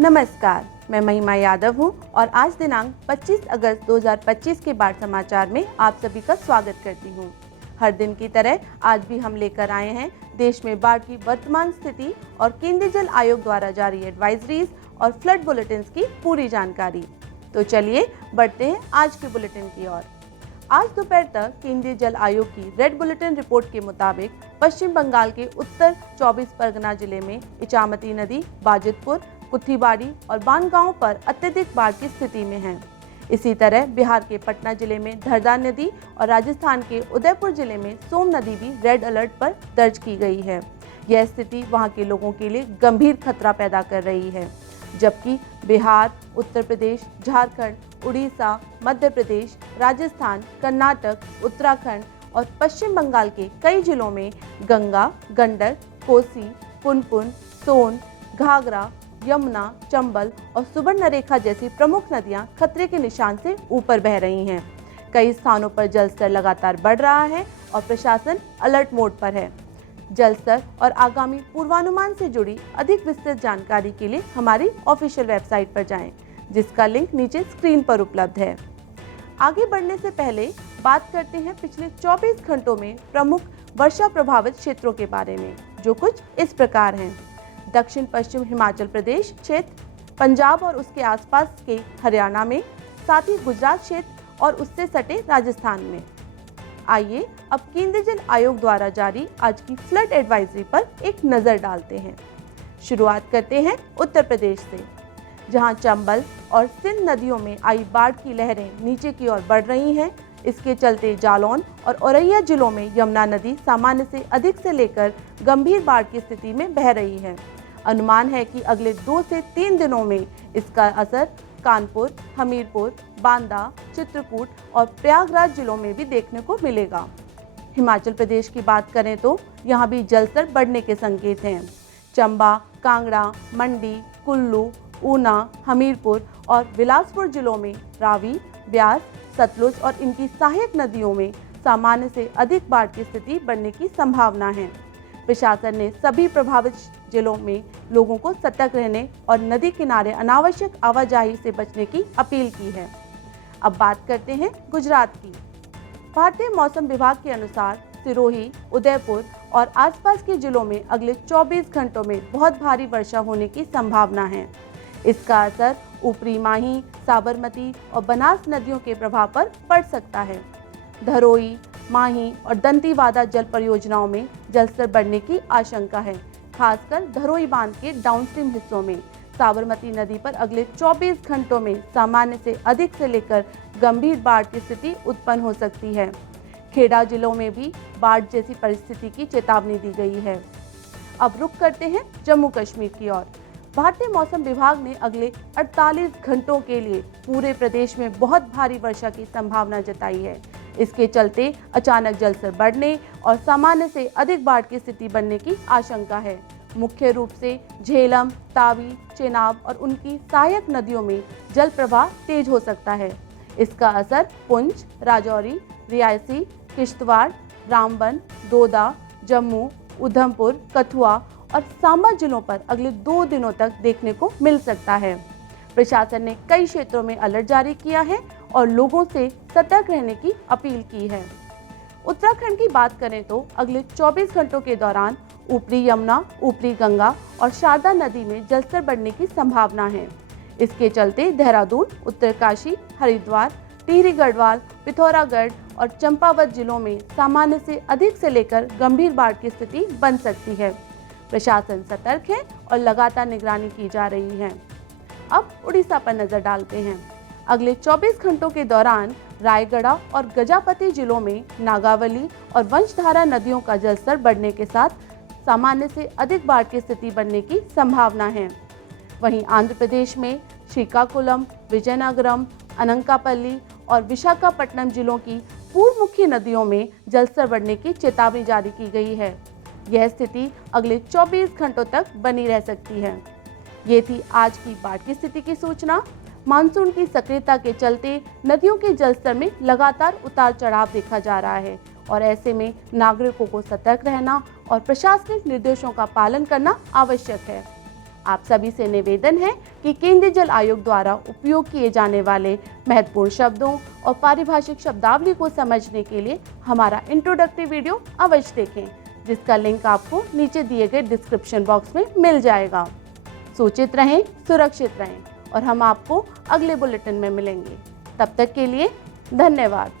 नमस्कार, मैं महिमा यादव हूं और आज दिनांक 25 अगस्त 2025 के बाढ़ समाचार में आप सभी का स्वागत करती हूं। हर दिन की तरह आज भी हम लेकर आए हैं देश में बाढ़ की वर्तमान स्थिति और केंद्रीय जल आयोग द्वारा जारी एडवाइजरीज और फ्लड बुलेटिन की पूरी जानकारी। तो चलिए बढ़ते हैं आज के बुलेटिन की ओर। आज दोपहर तक केंद्रीय जल आयोग की रेड बुलेटिन रिपोर्ट के मुताबिक पश्चिम बंगाल के उत्तर 24 परगना जिले में इचामती नदी, बाजितपुर, कुत्थीबाड़ी और बानगांव पर अत्यधिक बाढ़ की स्थिति में है। इसी तरह बिहार के पटना जिले में धरदा नदी और राजस्थान के उदयपुर जिले में सोम नदी भी रेड अलर्ट पर दर्ज की गई है। यह स्थिति वहां के लोगों के लिए गंभीर खतरा पैदा कर रही है, जबकि बिहार, उत्तर प्रदेश, झारखंड, उड़ीसा, मध्य प्रदेश, राजस्थान, कर्नाटक, उत्तराखंड और पश्चिम बंगाल के कई जिलों में गंगा, गंडक, कोसी, पुनपुन, सोन, घाघरा, यमुना, चंबल और सुवर्णरेखा जैसी प्रमुख नदियां खतरे के निशान से ऊपर बह रही हैं। कई स्थानों पर जल स्तर लगातार बढ़ रहा है और प्रशासन अलर्ट मोड पर है। जल स्तर और आगामी पूर्वानुमान से जुड़ी अधिक विस्तृत जानकारी के लिए हमारी ऑफिशियल वेबसाइट पर जाएं, जिसका लिंक नीचे स्क्रीन पर उपलब्ध है। आगे बढ़ने से पहले बात करते हैं पिछले 24 घंटों में प्रमुख वर्षा प्रभावित क्षेत्रों के बारे में, जो कुछ इस प्रकार हैं। दक्षिण पश्चिम हिमाचल प्रदेश क्षेत्र, पंजाब और उसके आसपास के हरियाणा में, साथ ही गुजरात क्षेत्र और उससे सटे राजस्थान में। आइए अब केंद्रीय जल आयोग द्वारा जारी आज की फ्लड एडवाइजरी पर एक नज़र डालते हैं। शुरुआत करते हैं उत्तर प्रदेश से, जहां चंबल और सिंध नदियों में आई बाढ़ की लहरें नीचे की ओर बढ़ रही हैं। इसके चलते जालौन और औरैया जिलों में यमुना नदी सामान्य से अधिक से लेकर गंभीर बाढ़ की स्थिति में बह रही है। अनुमान है कि अगले 2 से 3 दिनों में इसका असर कानपुर, हमीरपुर, बांदा, चित्रकूट और प्रयागराज जिलों में भी देखने को मिलेगा। हिमाचल प्रदेश की बात करें तो यहाँ भी जलस्तर बढ़ने के संकेत हैं। चंबा, कांगड़ा, मंडी, कुल्लू, ऊना, हमीरपुर और बिलासपुर जिलों में रावी, ब्यास, सतलुज और इनकी सहायक नदियों में सामान्य से अधिक बाढ़ की स्थिति बनने की संभावना है। प्रशासन ने सभी प्रभावित जिलों में लोगों को सतर्क रहने और नदी किनारे अनावश्यक आवाजाही से बचने की अपील की है। अब बात करते हैं गुजरात की। भारतीय मौसम विभाग के अनुसार सिरोही, उदयपुर और आसपास के जिलों में अगले 24 घंटों में बहुत भारी वर्षा होने की संभावना है। इसका असर ऊपरी माही, साबरमती और बनास नदियों के प्रभाव पर पड़ सकता है। धरोई, माही और दंतीवादा जल परियोजनाओं में जलस्तर बढ़ने की आशंका है, खासकर धरोई बांध के डाउनस्ट्रीम हिस्सों में। साबरमती नदी पर अगले 24 घंटों में सामान्य से अधिक से लेकर गंभीर बाढ़ की स्थिति उत्पन्न हो सकती है। खेड़ा जिलों में भी बाढ़ जैसी परिस्थिति की चेतावनी दी गई है। अब रुख करते हैं जम्मू कश्मीर की ओर। भारतीय मौसम विभाग ने अगले 48 घंटों के लिए पूरे प्रदेश में बहुत भारी वर्षा की संभावना जताई है। इसके चलते अचानक जलस्तर बढ़ने और सामान्य से अधिक बाढ़ की स्थिति बनने की आशंका है। मुख्य रूप से झेलम, तावी, चेनाब और उनकी सहायक नदियों में जल प्रवाह तेज हो सकता है। इसका असर पुंछ, राजौरी, रियासी, किश्तवाड़, रामबन, डोडा, जम्मू, उधमपुर, कठुआ और सांबा जिलों पर अगले 2 दिनों तक देखने को मिल सकता है। प्रशासन ने कई क्षेत्रों में अलर्ट जारी किया है और लोगों से सतर्क रहने की अपील की है। उत्तराखंड की बात करें तो अगले 24 घंटों के दौरान ऊपरी यमुना, ऊपरी गंगा और शारदा नदी में जलस्तर बढ़ने की संभावना है। इसके चलते देहरादून, उत्तरकाशी, हरिद्वार, टिहरी गढ़वाल, पिथौरागढ़ और चंपावत जिलों में सामान्य से अधिक से लेकर गंभीर बाढ़ की स्थिति बन सकती है। प्रशासन सतर्क है और लगातार निगरानी की जा रही है। अब उड़ीसा पर नजर डालते हैं। अगले 24 घंटों के दौरान रायगढ़ और गजापति जिलों में नागावली और वंशधारा नदियों का जलस्तर बढ़ने के साथ सामान्य से अधिक बाढ़ की स्थिति बनने की संभावना है। वहीं आंध्र प्रदेश में श्रीकाकुलम, विजयनगरम, अनंकापल्ली और विशाखापट्टनम जिलों की पूर्वमुखी नदियों में जलस्तर बढ़ने की चेतावनी जारी की गई है। यह स्थिति अगले 24 घंटों तक बनी रह सकती है। ये थी आज की बाढ़ की स्थिति की सूचना। मानसून की सक्रियता के चलते नदियों के जलस्तर में लगातार उतार चढ़ाव देखा जा रहा है और ऐसे में नागरिकों को सतर्क रहना और प्रशासनिक निर्देशों का पालन करना आवश्यक है। आप सभी से निवेदन है कि केंद्रीय जल आयोग द्वारा उपयोग किए जाने वाले महत्वपूर्ण शब्दों और पारिभाषिक शब्दावली को समझने के लिए हमारा इंट्रोडक्टरी वीडियो अवश्य देखें, जिसका लिंक आपको नीचे दिए गए डिस्क्रिप्शन बॉक्स में मिल जाएगा। सूचित रहें, सुरक्षित रहें और हम आपको अगले बुलेटिन में मिलेंगे। तब तक के लिए धन्यवाद।